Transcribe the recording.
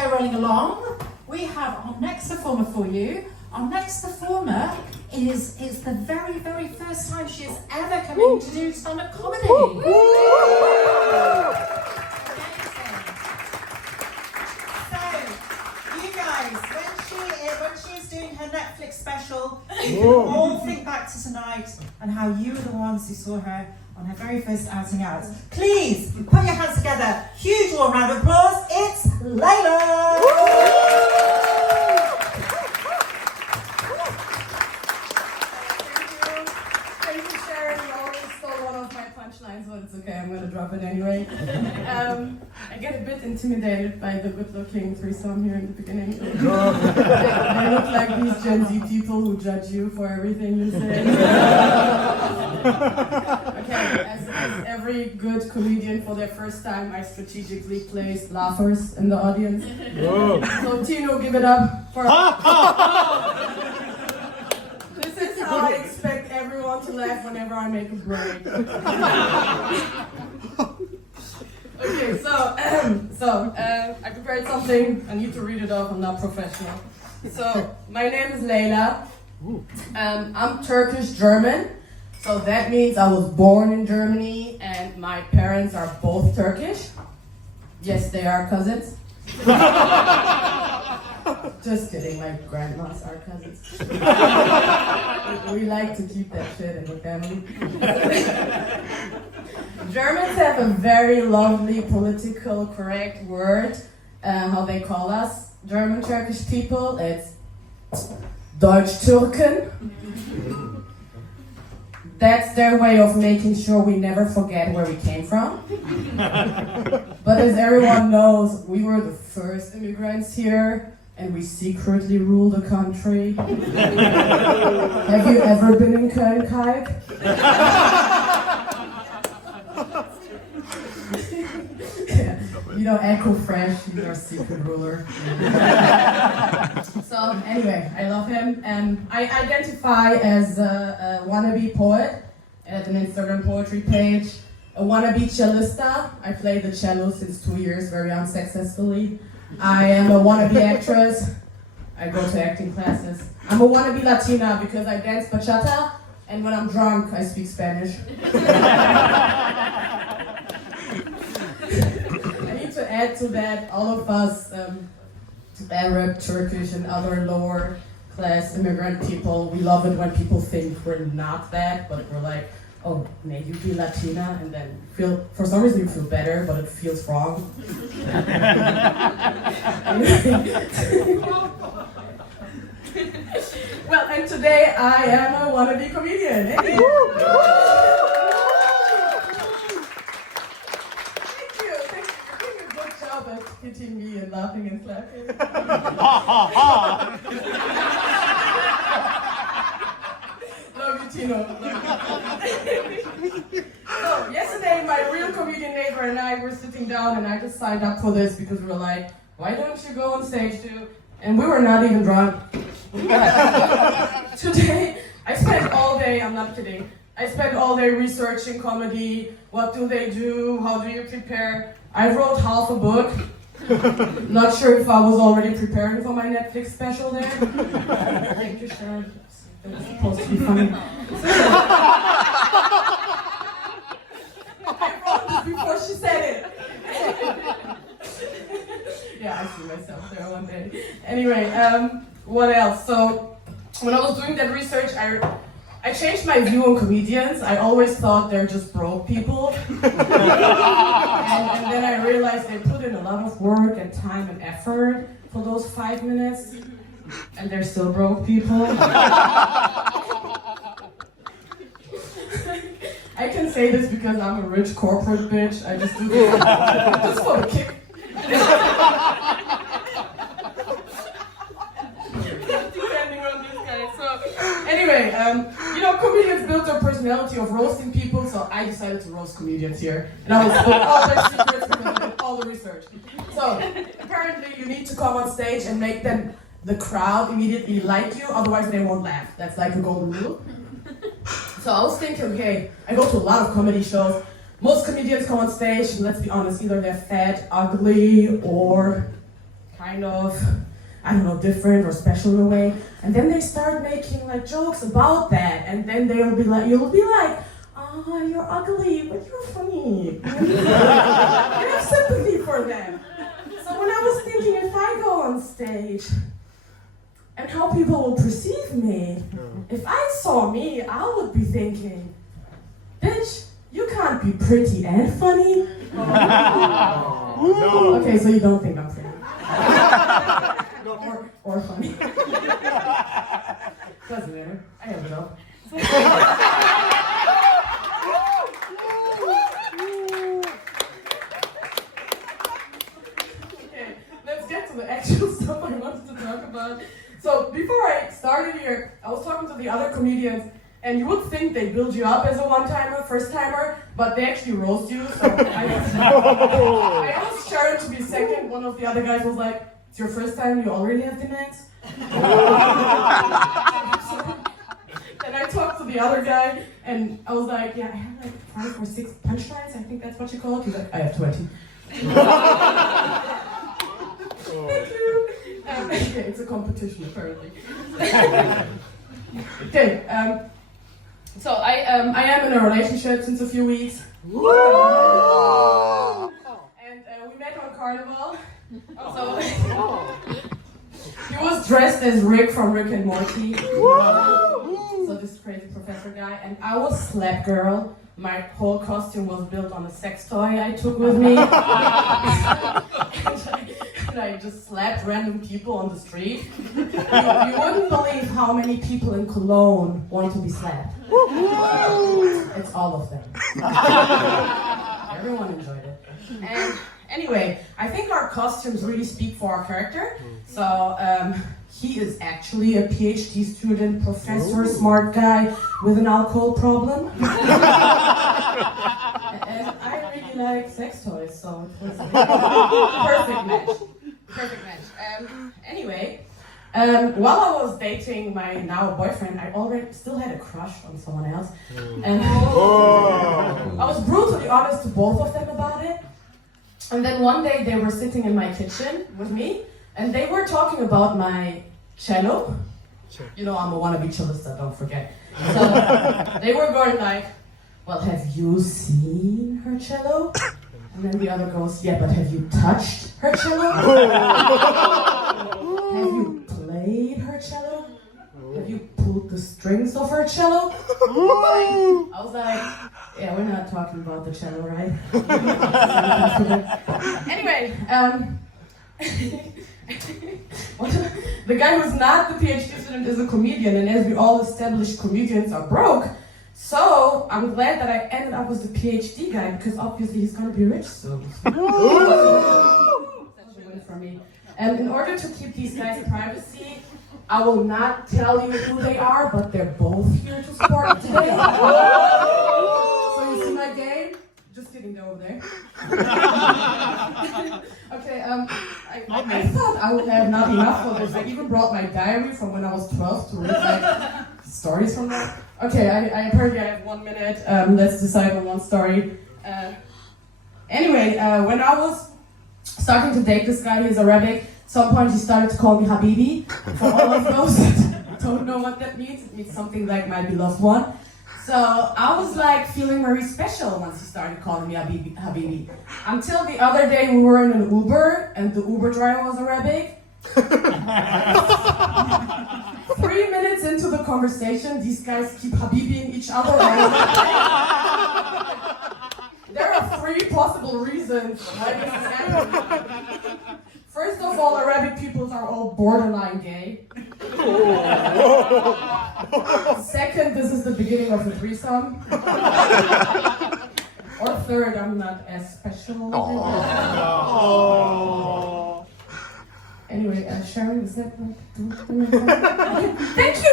show rolling along. We have our next performer for you. Our next performer is the very, very first time she has ever come in to do stand-up comedy. Amazing. So, you guys, when she is doing her Netflix special, you can all think back to tonight and how you were the ones who saw her on her very first outing out. Please put your hands together. Huge warm round of applause. It's Layla. Thank you, Sharon. You always stole one of my punchlines, but it's okay. I'm going to drop it anyway. I get a bit intimidated by the good-looking threesome here in the beginning. They look like these Gen Z people who judge you for everything you say. Okay, as every good comedian for their first time, I strategically placed laughers in the audience. So Tino, give it up for... This is how I expect everyone to laugh whenever I make a break. Okay, so I prepared something. I need to read it off. I'm not professional. So my name is Layla. I'm Turkish German. So that means I was born in Germany and my parents are both Turkish. Yes, they are cousins. Just kidding, my grandmas are cousins. We like to keep that shit in the family. Germans have a very lovely political correct word, how they call us, German Turkish people. It's Deutsch-Türken. That's their way of making sure we never forget where we came from. But as everyone knows, we were the first immigrants here, and we secretly rule the country. Have you ever been in Köln-Kalk? You know, Echo Fresh, he's our secret ruler. So anyway, I love him. I identify as a wannabe poet at an Instagram poetry page, a wannabe cellista. I play the cello since 2 years, very unsuccessfully. I am a wannabe actress. I go to acting classes. I'm a wannabe Latina because I dance bachata, and when I'm drunk, I speak Spanish. I need to add to that, all of us Arab, Turkish, and other lower class immigrant people, we love it when people think we're not that, but we're like, oh, may you be Latina, and then for some reason you feel better, but it feels wrong. Well, and today I am a wannabe comedian. Hey. Thank you. You're doing a good job at hitting me and laughing and clapping. Love you, Tino. So, yesterday my real comedian neighbor and I were sitting down and I just signed up for this because we were like, why don't you go on stage too? And we were not even drunk. Today, I spent all day, I'm not kidding, I spent all day researching comedy, what do they do, how do you prepare. I wrote half a book. Not sure if I was already preparing for my Netflix special there. Thank you, Sharon. It was supposed to be funny. I wrote this before she said it. Yeah, I see myself there one day. Anyway, what else? So, when I was doing that research, I changed my view on comedians. I always thought they're just broke people. and then I realized they put in a lot of work and time and effort for those 5 minutes, and they're still broke people. I can say this because I'm a rich corporate bitch. I just do this just for the kick. Depending on this guy. So, anyway, you know, comedians build their personality of roasting people, so I decided to roast comedians here. And I will spill all their secrets because I did all the research. So, apparently you need to come on stage and make them, the crowd, immediately like you, otherwise they won't laugh. That's like a golden rule. So I was thinking, okay, I go to a lot of comedy shows. Most comedians come on stage, and let's be honest, either they're fat, ugly, or kind of, I don't know, different or special in a way. And then they start making like jokes about that. And then you'll be like, oh, you're ugly, but you're funny. You have sympathy for them. So when I was thinking, if I go on stage and how people will perceive me, if I saw me, I would be thinking, bitch, you can't be pretty and funny. No. Okay, so you don't think I'm pretty. or funny. Doesn't matter. I have a job. Okay, let's get to the actual stuff I wanted to talk about. So before I started here, I was talking to the other comedians, and you would think they build you up as a one-timer, first-timer, but they actually roast you. So I asked Sharon to be second. One of the other guys was like, "It's your first time, you already have demands?" Then I talked to the other guy, and I was like, "Yeah, I have like 5 or 6 punchlines, I think that's what you call it." He's like, "I have 20. Thank you. Yeah, it's a competition apparently. Okay, so I am in a relationship since a few weeks. And we met on Carnival. So he was dressed as Rick from Rick and Morty. So this crazy professor guy, and I was Slap Girl. My whole costume was built on a sex toy I took with me. And I just slapped random people on the street. You wouldn't believe how many people in Cologne want to be slapped. It's all of them. Everyone enjoyed it. And anyway, I think our costumes really speak for our character. So he is actually a PhD student, professor, smart guy with an alcohol problem. And I really like sex toys, so it was a perfect match. Perfect match. Anyway, while I was dating my now boyfriend, I already still had a crush on someone else. And I was brutally honest to both of them about it. And then one day they were sitting in my kitchen with me, and they were talking about my cello. You know, I'm a wannabe cellista, don't forget. So they were going like, well, have you seen her cello? And then the other goes, yeah, but have you touched her cello? Have you played her cello? Have you pulled the strings of her cello? I was like, yeah, we're not talking about the cello, right? Anyway, the guy who's not the PhD student is a comedian, and as we all established, comedians are broke. So I'm glad that I ended up with the PhD guy, because obviously he's gonna be rich soon. Such a win for me. And in order to keep these guys' privacy, I will not tell you who they are, but they're both here to support me today. So you see my game? Just kidding, they're over there. Okay, I thought I would have not enough for this. I even brought my diary from when I was 12 to read like stories from that. Okay, I apparently I have 1 minute. Let's decide on one story. Anyway, when I was starting to date this guy, he's Arabic. At some point he started to call me Habibi. For all of those that don't know what that means, it means something like my beloved one. So I was like feeling very special once he started calling me Habibi. Until the other day we were in an Uber and the Uber driver was Arabic. 3 minutes into the conversation, these guys keep Habibiing each other. There are 3 possible reasons why this is happening. First of all, Arabic peoples are all borderline gay. Second, this is the beginning of a threesome. Or third, I'm not as special. Anyway, Sharon, is that like... Thank you!